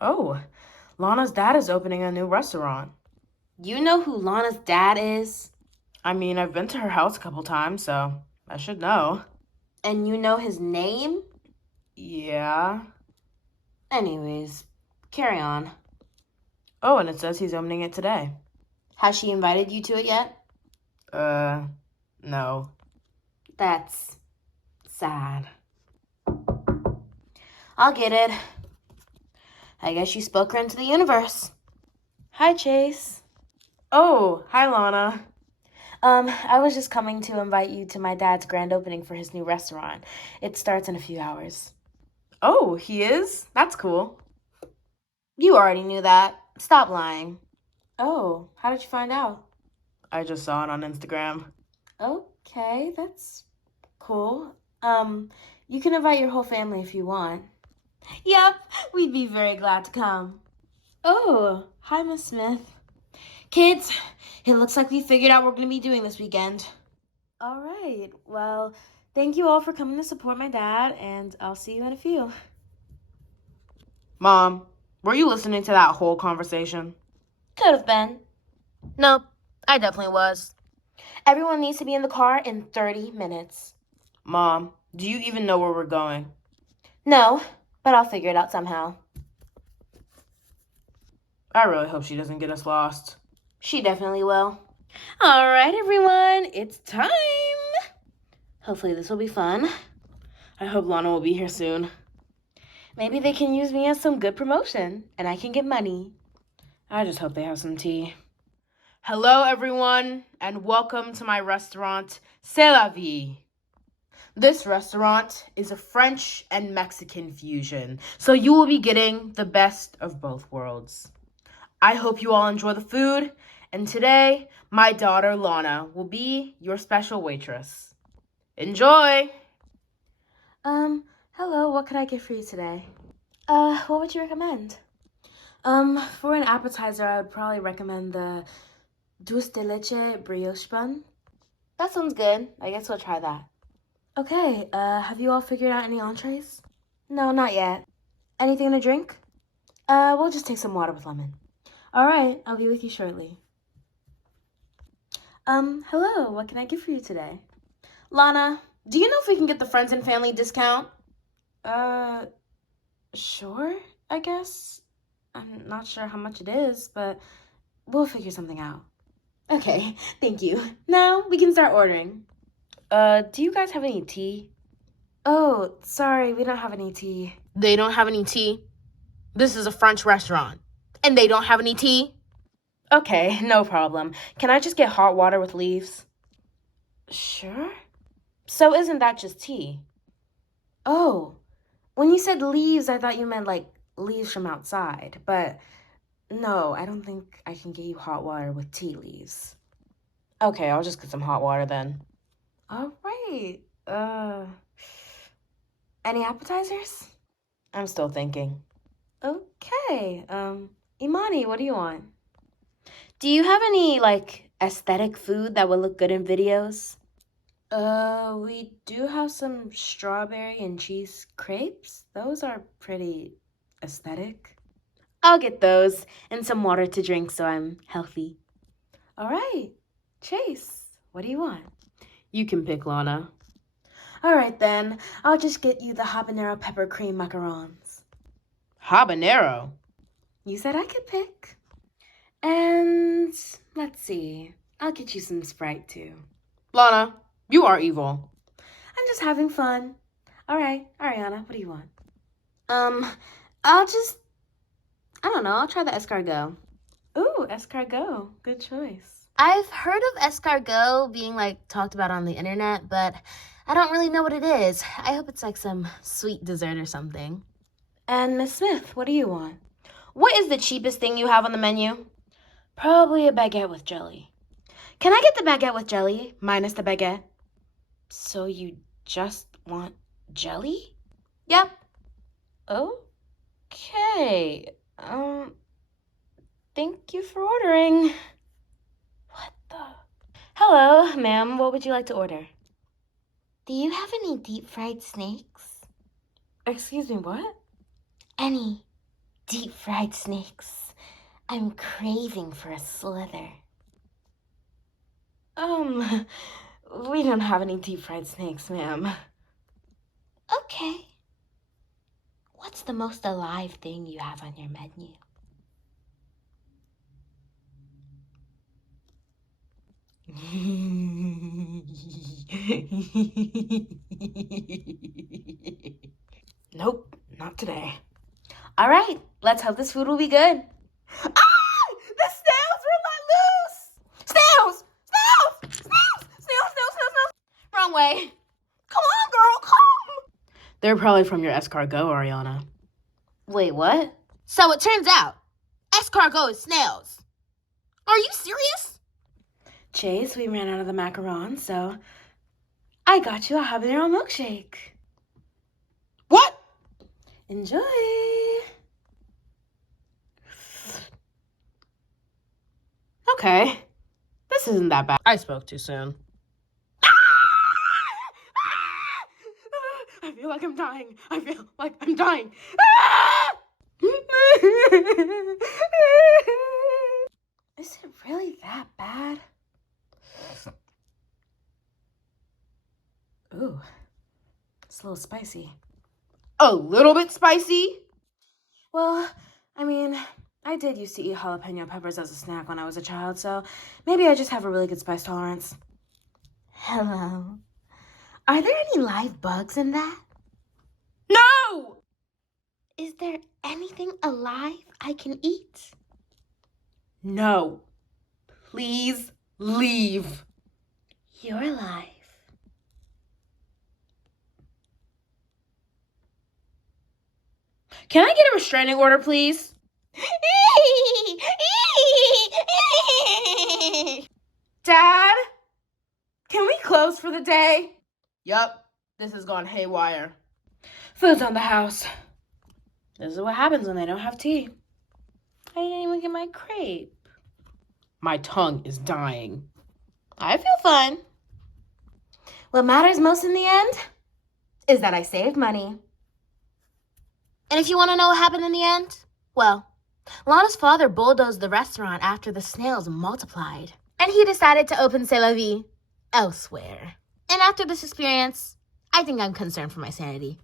Oh, Lana's dad is opening a new restaurant. You know who Lana's dad is? I mean, I've been to her house a couple times, so I should know. And you know his name? Yeah. Anyways, carry on. Oh, and it says he's opening it today. Has she invited you to it yet? Uh, no. That's sad. I'll get it. I guess you spoke her into the universe. Hi, Chase. Oh, hi, Lana. I was just coming to invite you to my dad's grand opening for his new restaurant. It starts in a few hours. Oh, he is? That's cool. You already knew that. Stop lying. Oh, how did you find out? I just saw it on Instagram. Okay, that's cool. You can invite your whole family if you want. Yep, we'd be very glad to come. Oh, hi, Miss Smith. Kids, it looks like we figured out what we're going to be doing this weekend. All right, well, thank you all for coming to support my dad, and I'll see you in a few. Mom, were you listening to that whole conversation? Could have been. Nope, I definitely was. Everyone needs to be in the car in 30 minutes. Mom, do you even know where we're going? No, but I'll figure it out somehow. I really hope she doesn't get us lost. She definitely will. All right, everyone, it's time. Hopefully this will be fun. I hope Lana will be here soon. Maybe they can use me as some good promotion, and I can get money. I just hope they have some tea. Hello, everyone, and welcome to my restaurant, C'est la vie. This restaurant is a French and Mexican fusion, so you will be getting the best of both worlds. I hope you all enjoy the food, and today, my daughter Lana will be your special waitress. Enjoy! Hello, what could I get for you today? What would you recommend? For an appetizer, I would probably recommend the dulce de leche brioche bun. That sounds good. I guess we'll try that. Okay, have you all figured out any entrees? No, not yet. Anything to drink? We'll just take some water with lemon. All right, I'll be with you shortly. Hello, what can I get for you today? Lana, do you know if we can get the friends and family discount? Sure, I guess. I'm not sure how much it is, but we'll figure something out. Okay, thank you. Now we can start ordering. Do you guys have any tea? Oh, sorry, we don't have any tea. They don't have any tea? This is a French restaurant, and they don't have any tea? Okay, no problem. Can I just get hot water with leaves? Sure. So isn't that just tea? Oh, when you said leaves, I thought you meant like leaves from outside, but no, I don't think I can get you hot water with tea leaves. Okay, I'll just get some hot water then. All right. Any appetizers? I'm still thinking. Okay. Imani, what do you want? Do you have any, like, aesthetic food that would look good in videos? We do have some strawberry and cheese crepes. Those are pretty aesthetic. I'll get those and some water to drink so I'm healthy. All right. Chase, what do you want? You can pick, Lana. All right, then. I'll just get you the habanero pepper cream macarons. Habanero? You said I could pick. And let's see. I'll get you some Sprite, too. Lana, you are evil. I'm just having fun. All right, Ariana, what do you want? I don't know, I'll try the escargot. Ooh, escargot. Good choice. I've heard of escargot being, like, talked about on the internet, but I don't really know what it is. I hope it's like some sweet dessert or something. And Miss Smith, what do you want? What is the cheapest thing you have on the menu? Probably a baguette with jelly. Can I get the baguette with jelly, minus the baguette? So you just want jelly? Yep. Okay. Thank you for ordering. What the? Hello, ma'am. What would you like to order? Do you have any deep fried snakes? Excuse me, what? Any Deep fried snakes. I'm craving for a slither. We don't have any deep fried snakes, ma'am. Okay. What's the most alive thing you have on your menu? Nope, not today. All right, let's hope this food will be good. Ah! The snails were let loose! Snails! Snails! Snails! Snails, snails, snails, snails! Wrong way. Come on, girl, come! They're probably from your escargot, Ariana. Wait, what? So it turns out, escargot is snails. Are you serious? Chase, we ran out of the macaron, so I got you a habanero milkshake. What? Enjoy. Okay. This isn't that bad. I spoke too soon. I feel like I'm dying. I feel like I'm dying. Is it really that bad? Ooh, it's a little spicy. A little bit spicy? Well, I mean, I did used to eat jalapeno peppers as a snack when I was a child, so maybe I just have a really good spice tolerance. Hello. Are there any live bugs in that? No! Is there anything alive I can eat? No. Please leave. You're alive. Can I get a restraining order, please? Dad? Can we close for the day? Yup. This has gone haywire. Food's on the house. This is what happens when they don't have tea. I didn't even get my crepe. My tongue is dying. I feel fine. What matters most in the end is that I saved money. And if you want to know what happened in the end, well, Lana's father bulldozed the restaurant after the snails multiplied. And he decided to open C'est La Vie elsewhere. And after this experience, I think I'm concerned for my sanity.